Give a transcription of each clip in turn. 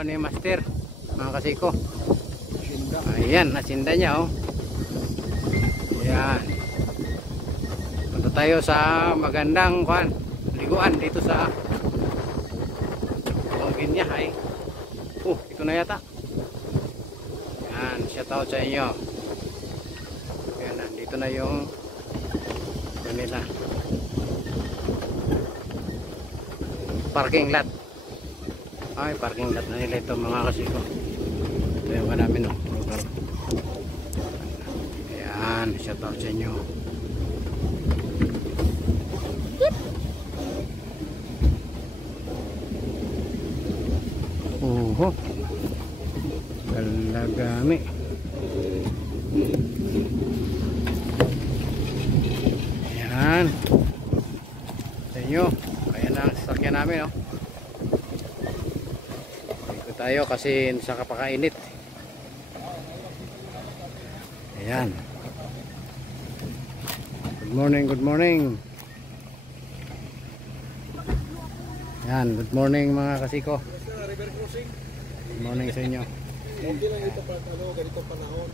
kinuha ni Master, mga kasiko. Ayan, nasinda niya, oh. Ayan. Punta tayo sa magandang liguan dito sa Bungin niya, ay. Ito na yata. Ayan, shout out sa inyo. Ayan, dito na yung nila parking lot. Ay, parking lot na nila ito, mga kasiko. Ito yung namin, oh. Ayan, shout out sa inyo. Kalagami. Ayan sa inyo. Ayan ang sasakyan namin, oh. Ikot tayo kasi sa kapakainit. Ayan. Good morning, good morning. Ayan, good morning mga kasiko. Good morning sa inyo. Okay lang ito pa, ganito panahon.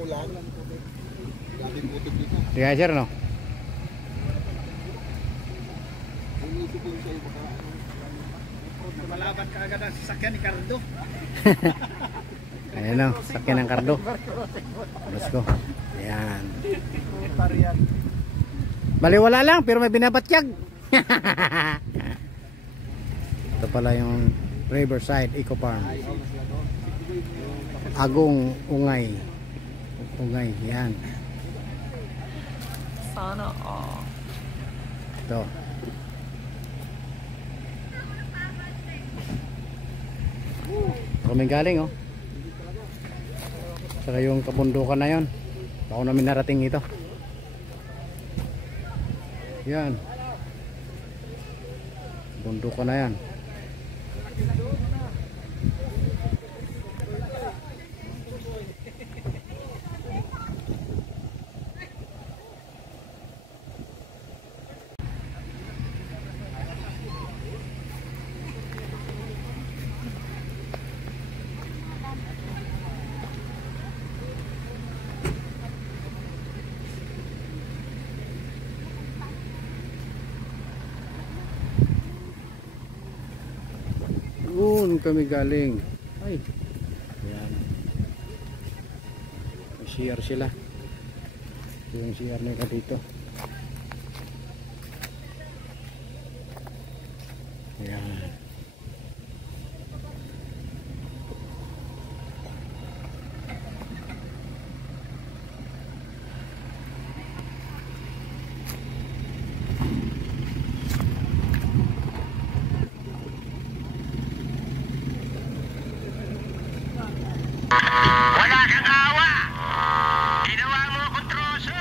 Ulan. Di nga sir, no? Malaban ka agad ang sasakyan ni Cardo. Ayan, no? Sasakyan ng Cardo. Let's go. Ayan. Baliwala lang, pero may binabatyag. Ito pala yung Riverside Eco Farm. Agong Ungay. Ungay, yan. Sana all. Ito. Kaming galing, oh. Saka yung kabundukan na yon. Ako namin narating ito. Yan. Bundukan na yan. Doon kami galing. Ay. Ayan. May CR sila. Ito yung CR nila dito. Ayan. Wala kang awa. Ginawa mo akong troso.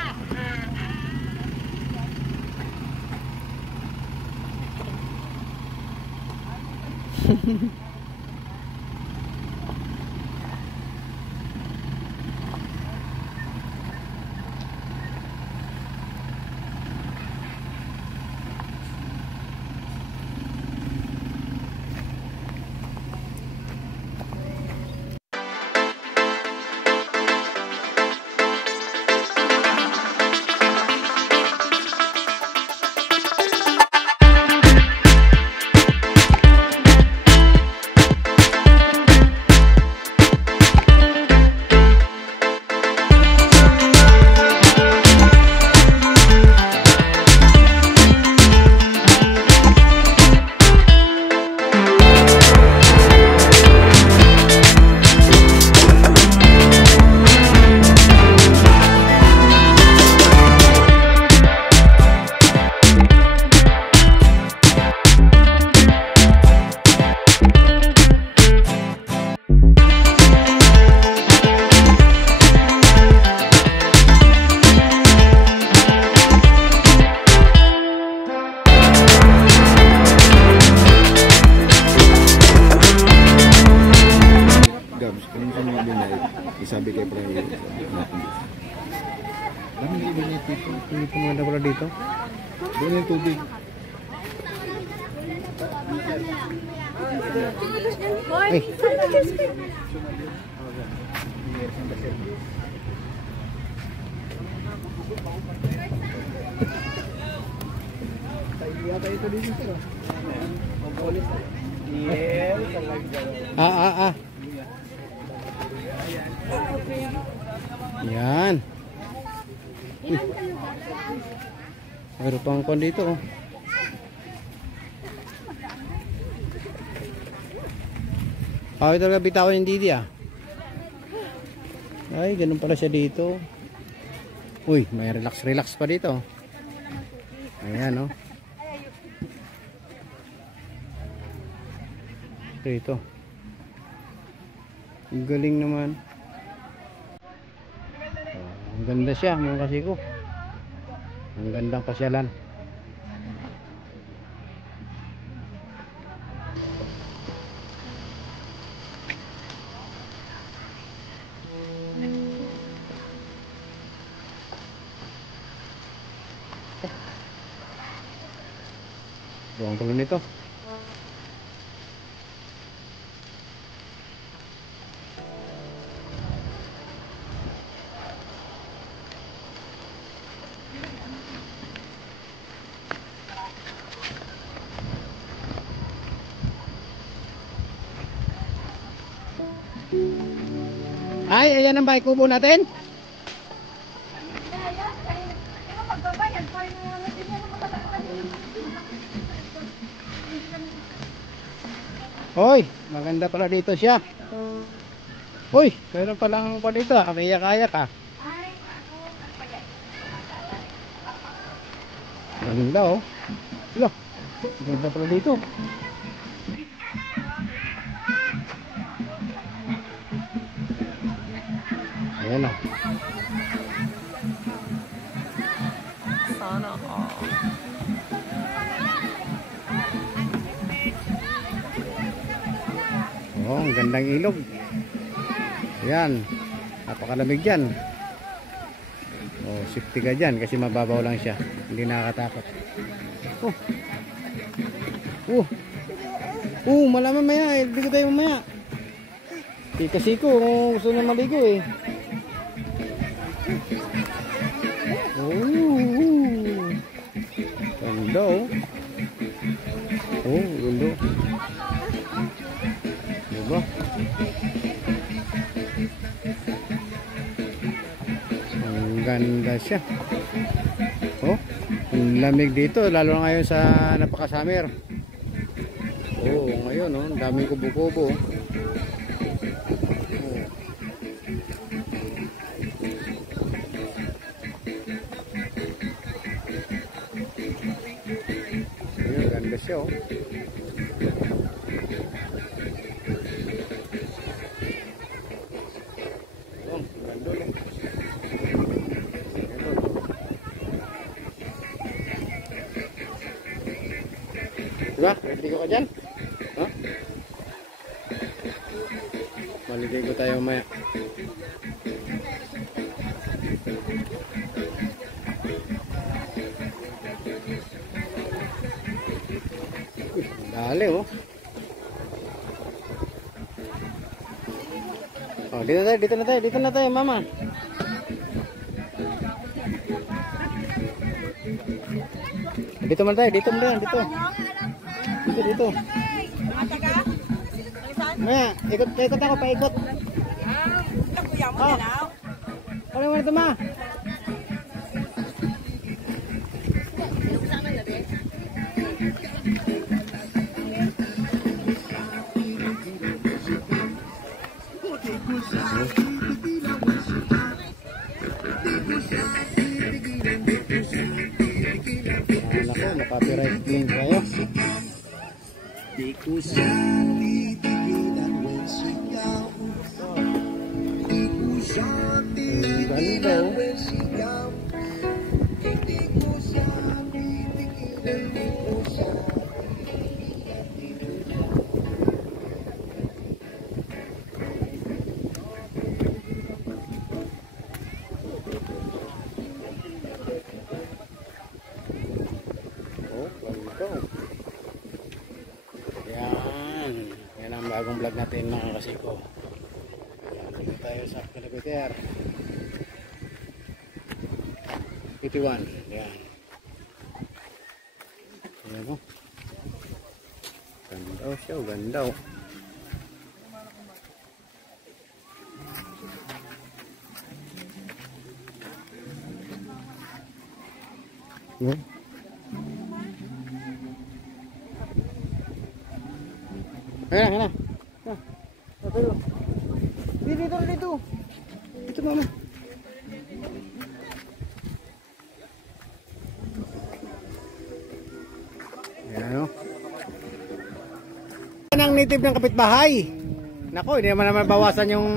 Sabi kay Pray. Dami na ibig dito. Hindi po mga wala dito. Doon yung tubig. Ay. Yata ito din sir. Ah. Yan. Mayroon pang kon dito oh. Ito talaga bitawan yung Didi ah. Ay, ganun pala siya dito. Uy, may relax pa dito. Ayan oh. Dito. Ang galing naman. Ang ganda siya mga kasiko. Ang gandang pasyalan. Buang tuloy nito. Ay, ayan ang bike kubo natin. Hoy, maganda pala dito siya. Hoy, meron palang pa dito. Kaya ka. Ganda oh. Hello. Ganda pala dito. Ayan oh. Sana all. Oh, ang gandang ilog. Ayan. Napakalamig dyan. Oh, safety ka dyan kasi mababaw lang siya. Hindi nakakatakot. Malaman maya. Hindi ko tayo mamaya. Kasi ko gusto na maligo eh. Ganda oh. Ganda. Diba? Ang ganda siya. Oh, ang lamig dito lalo na ngayon sa napaka-summer. Ngayon ang daming kubo-kubo. Ayun, ganda siya oh. Diba? Maligo ka dyan? Ha? Maligo tayo maya. Dali oh. Dito na tayo mama. Dito man tayo. Dito. Maya, ikot ako, paikot. Ano mo ito ma? Nako, na-copyright claim kayo. Di ko siya titigilan when sigaw. Di ko siya titigilan when sigaw. Di ko siya titigilan, di ko siya. Yan. vlog natin mga kasiko. Dito tayo sa kilometer 51. Yan. Ayan o. Ganda o siya, ganda o. Ayan. Ayan. Dito. Dito mama. Ayan o. Yan ang native ng kapitbahay. Nako, hindi naman bawasan yung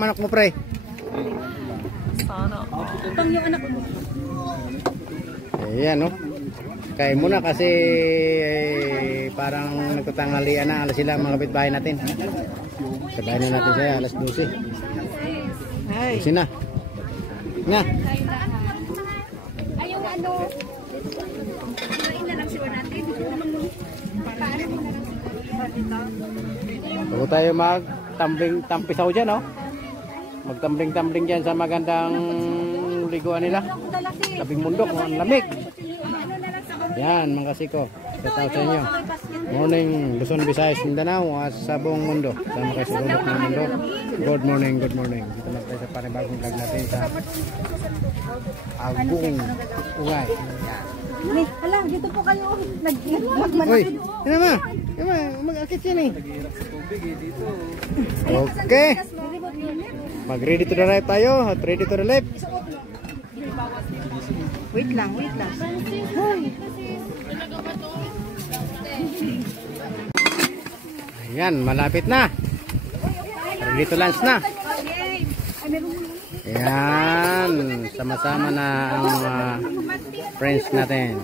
manok mo pre. Sana all. Pang yung anak mo. Ayan o. Kain muna kasi parang nagtatangalian na alas sila mga kapitbahay natin. Sabahin na natin siya alas 12. Ay. 12 na. Nga. Ay, yung ano. Kumain na lang siya natin. Paano mo na lang siya dito? Bago tayo magtampisaw dyan o. Magtambling-tambling dyan sa magandang liguan nila. Labing bundok, ang lamig. Yan mga kasiko. Sa tao sa inyo. Morning Luzon, Visayas, Mindanao at sa buong mundo. Sama kayo sa bundok ng mundo. Good morning. Dito lang tayo sa panibagong vlog natin sa Agong Ungay. Yan. Hala, dito po kayo. Uy, yan na mag-akit yan eh. Okay. Mag-ready to the right tayo at ready to the left. Wait lang. Ayan, malapit na. Ready to lunch na. Ayan, sama-sama na ang mga friends natin.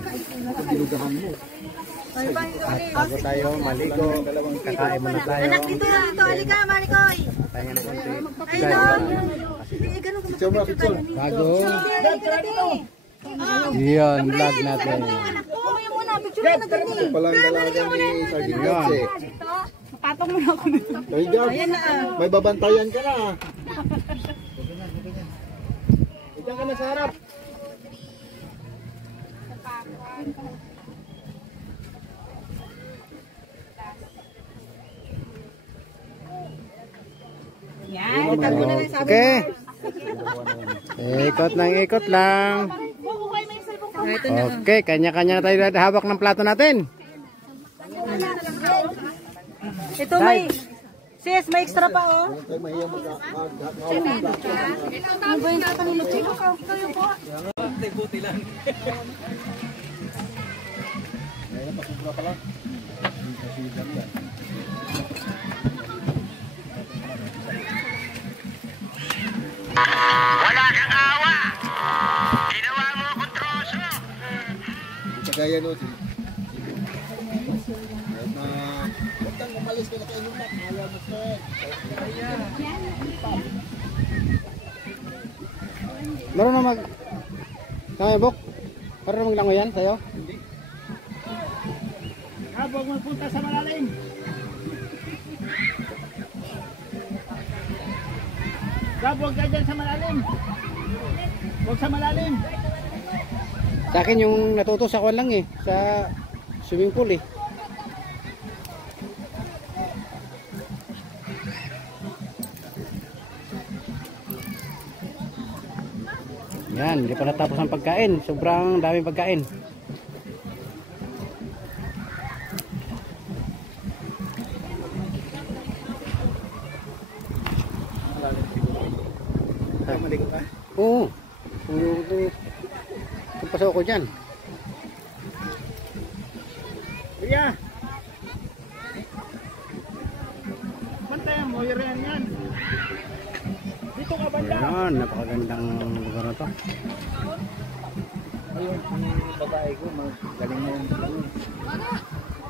At bago tayo maligo, kakain muna tayo. Anak, dito, halika, Marikoy. Tayo na konti. Bago. Yan, vlog natin. Palang dalaga ni Sergeant Yan. Jose. Patong mo na ako nito. Ay, Gab, may babantayan ka na. Diyan ka na sa harap. Yan, itago na lang sabi. Okay. Ikot lang. Okay, kanya-kanya na tayo hawak ng plato natin. Ito may, sis, may extra pa oh. Ay, mahiya mag- Ano ba yung kanino? Kayo po. Wala kang awa. Ginawa mo akong troso. Kagaya no, si na huwag kang umalis ka na kayo nung ayaw mo sir. Marunong mag... Kaya bok? Marunong maglangoy yan sa'yo? Huwag magpunta sa malalim. Huwag ka dyan sa malalim. Huwag sa malalim. Sa akin yung natuto sa kwan lang eh. Sa swimming pool eh. Yan, hindi pa natapos ang pagkain. Sobrang daming pagkain. Maligo ka? Oo. Pasok ko dyan. Kuya! Bantayan mo, yan. Dito ka banda. Ayan, napakagandang lugar na to. Ayun, yung babae ko, galing na yung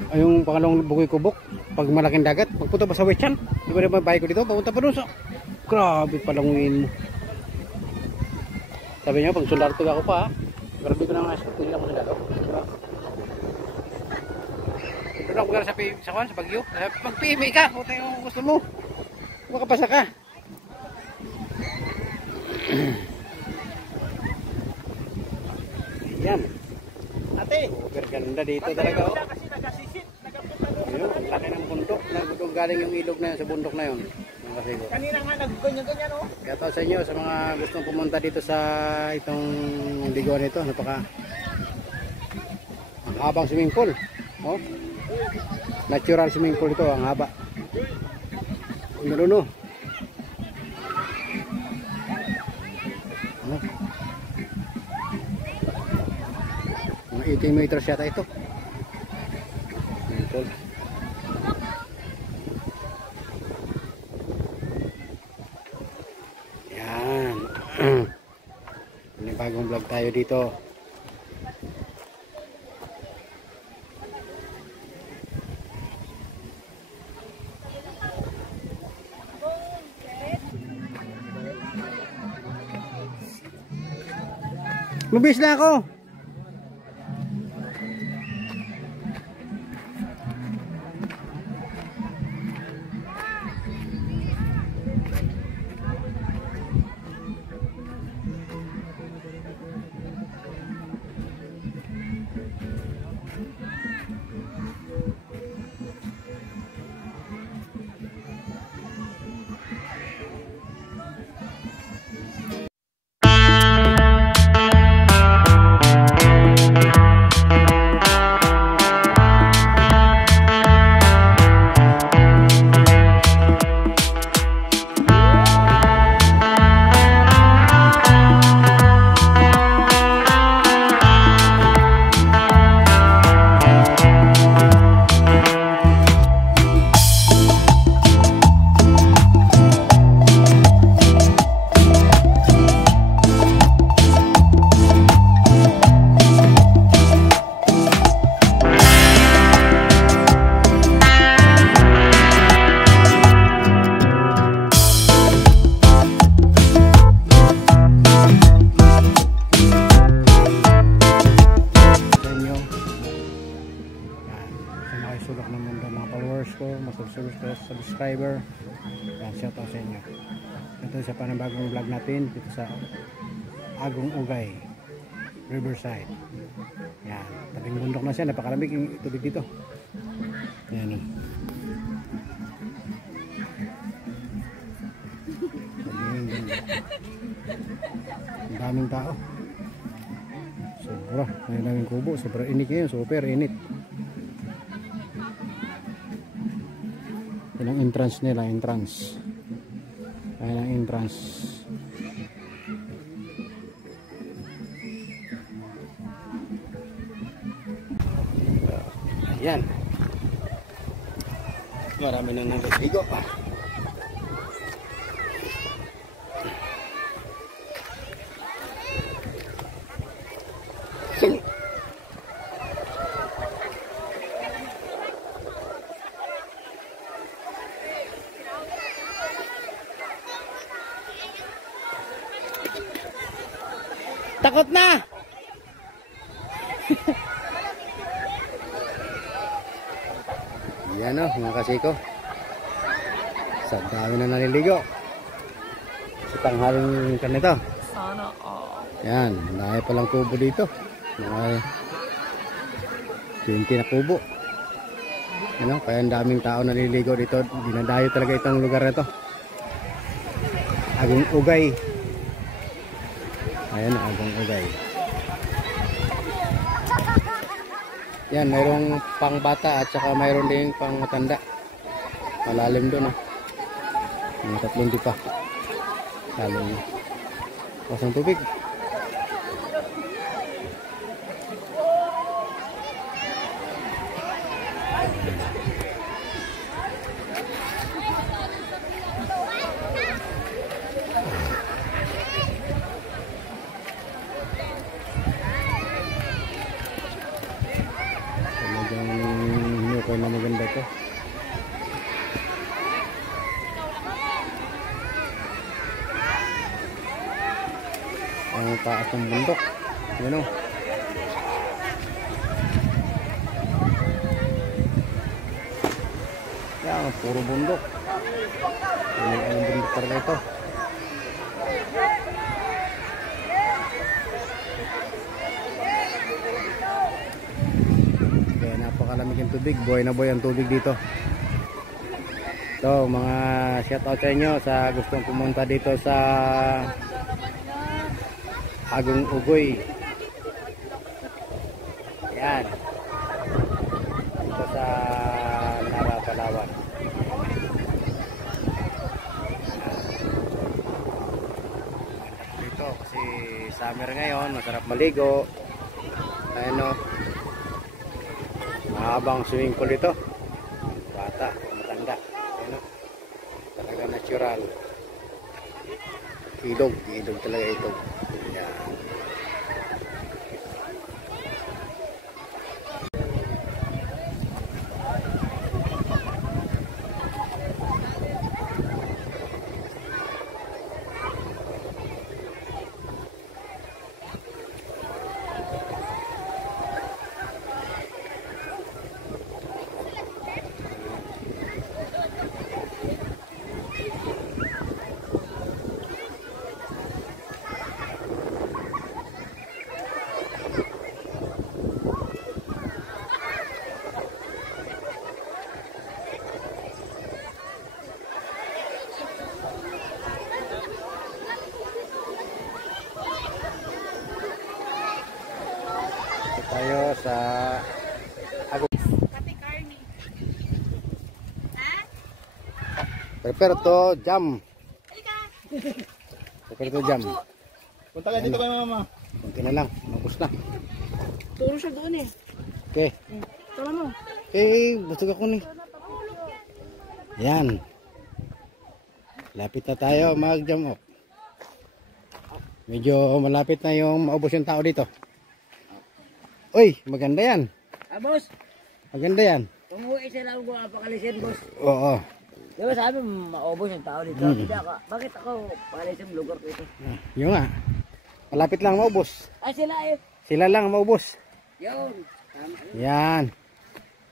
Ay, yung pangalawang bukoy kubok. Pag malaking dagat, pagpunta pa sa Wechan. Di ba naman bahay ko dito, papunta pa doon sa... Grabe palanguin mo. Sabi niya, pag solar to ako pa ha. Grabe ko na nga, hindi lang ako nagagawa. Doon ako sa sa Bagyo. Magpimi ka, kung tayo gusto mo. Makapasa ka. Ayan. Ate, Super ganda dito talaga. Oh. kasi nagasisit, nagapunta doon. Ayun, ang laki ng bundok. Nagdudog galing yung ilog na yun sa bundok na yun. Mga kasigo. Kanina nga nagganyan-ganyan oh. Kaya to sa inyo, sa mga gustong pumunta dito sa itong ligawan nito, napaka ang habang swimming pool. Oh. Natural swimming pool ito, ang haba. Meron oh. Mga 18 meters yata ito. Swimming pool. Yan. May bagong vlog tayo dito. Mabis na ako. sulok ng mundo, mga followers ko, mga subscriber. Yan, shout out sa inyo. Ito sa panibagong vlog natin dito sa Agong Ugay, Riverside. Yan, tabing bundok na siya, napakalamig yung tubig dito. Yan o. Ang daming tao. Sobra, may daming kubo, sobra init ngayon, super init. Yan ang entrance nila, entrance. Ayan ang entrance. Ayan. Marami nang nagbigo. Takot na. Yan o, mga kasiko. Sa dami na naliligo. Sa tanghaling kanito. Sana all. Yan, dahil palang kubo dito. Mga 20 na kubo. Ano, kaya ang daming tao naliligo dito. Dinadayo talaga itong lugar na ito. Agong Ugay. Ayan, Agong Ugay. Yan, mayroong pang bata at saka mayroon din pang matanda. Malalim doon ah. Mga tatlong di pa. Lalim. Pasang tubig. Hinukay na maganda to. Ang taas ng bundok. Yan o. puro bundok. Ang bundok talaga ito. Kaya napakalamig yung tubig. Buhay na buhay ang tubig dito. So mga shoutout sa inyo sa gustong pumunta dito sa Agong Ugoy. Yan. Dito sa Nara, Palawan. Dito kasi summer ngayon, masarap maligo. Ayun o. Mahabang swimming pool ito. Bata, matanda. Ayun o. Talaga natural. Ilog talaga ito. Yan. Tayo sa Agong. Pati Carmi. Ha? Prepare to jam. Halika. Prepare to jam. Punta kayo dito kay mama. Kunti na lang, mabos na. Turo siya doon eh. Okay. Tama mo. Busog ako ni. Yan. Lapit na tayo mag-jam off. Medyo malapit na yung maubos yung tao dito. Uy, maganda yan. Boss, Maganda yan. umuwi sila kung apakalisin, boss. Oo. Di ba sabi, maubos yung tao dito. Hindi ako, bakit ako pakalisin lugar ko ito? Yung nga. Malapit lang maubos. Ay, sila yun. Sila lang maubos. Yun. Tama yun. Yan.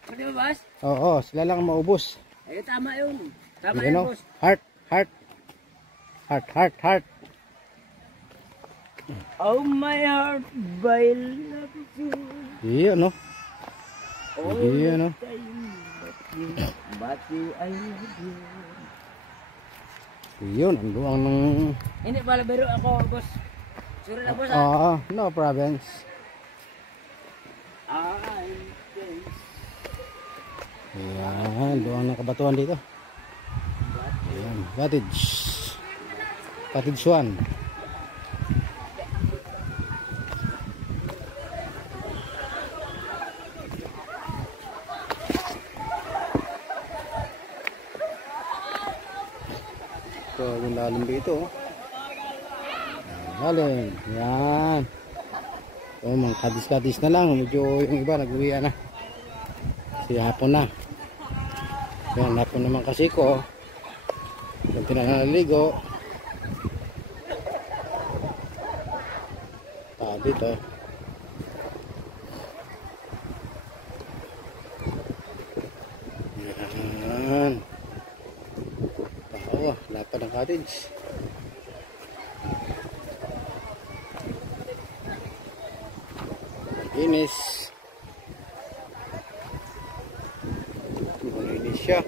Di ba, boss? Oo, sila lang maubos. Ayun, tama yun. Tama You yun, know? boss. Heart, heart. Heart, heart, heart. Oh, my heart, by love you. Iyon, no? All Iyon, no? the time, but you, I love you. Iyon, ang luang ng... Hindi pala biro ako, boss. Sorry na, boss. Oo, no problems. Ayan, luang ng kabatuan dito. Ayan, cottage. Cottage 1. So, yung lalim dito. Lalim. Yan. So, mga kadis-kadis na lang. Medyo yung iba nag-uwian na. Kasi hapon na. Yan, hapon naman kasi ko. Kunti na naliligo. Dito. Yan. Lapad ng cottage. Malinis. Malinis siya.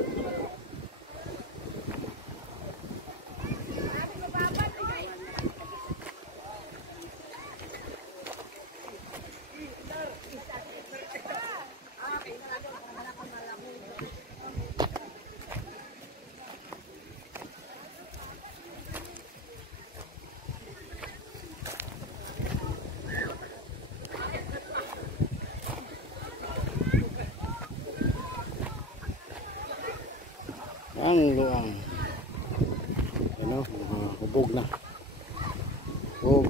Ang luang. Ano, hubog na. Hubog.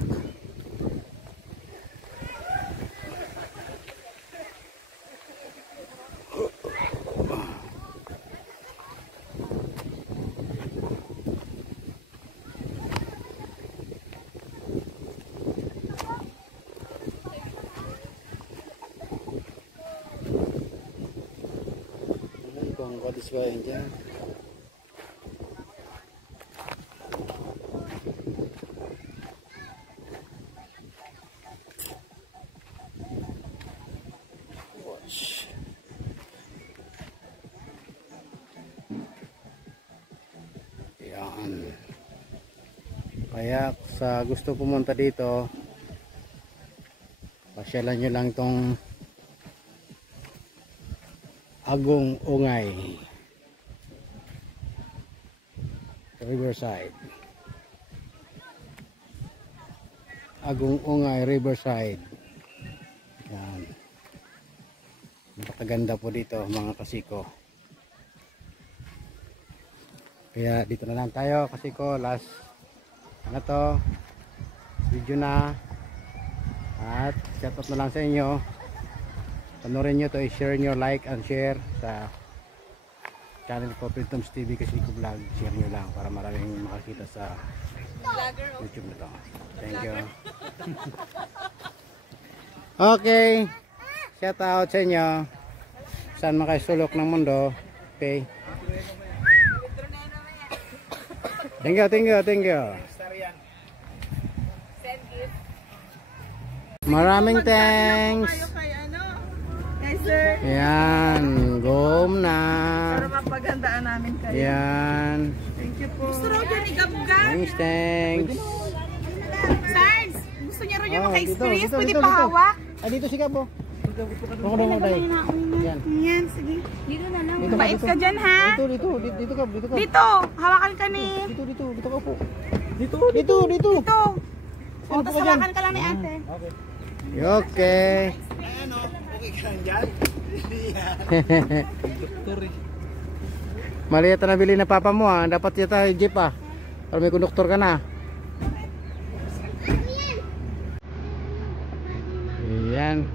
Kung kadiswayan dyan. Kaya sa gusto pumunta dito, pasyalan nyo lang tong Agong Ungay Riverside. Agong Ungay Riverside. Yan. Napakaganda po dito mga kasiko. Kaya dito na lang tayo kasiko. Last ano to video na. At shoutout na lang sa inyo. Panorin nyo to, i-share nyo, like and share sa channel ko Piltoms TV Kasiko Vlog. Share nyo lang para maraming makakita sa YouTube na to. Thank you. Okay, shoutout sa inyo saan makasulok ng mundo. Okay, thank you, thank you, thank you. Maraming thanks. Kay sir. Yan, gom na. Para mapaghandaan namin kayo. Yan. Thank you po. Gusto raw dyan igabgan. Thanks. Sarge, gusto niya rin yung maka-experience. Dito, Pwede dito, pahawak. Ah, dito si Gabo. Ako daw mo tayo. Yan. Yan, sige. Dito na lang. Dito Bait ka dyan, ha? Dito ka. Dito, hawakan ka ni. Dito ka po. Dito. Dito. O, Saan po tapos ka dyan? hawakan ka lang ni ate. Okay. Mali yata nabili na papa mo ha. Dapat yata jeep ah. Para may konduktor ka na. Yan.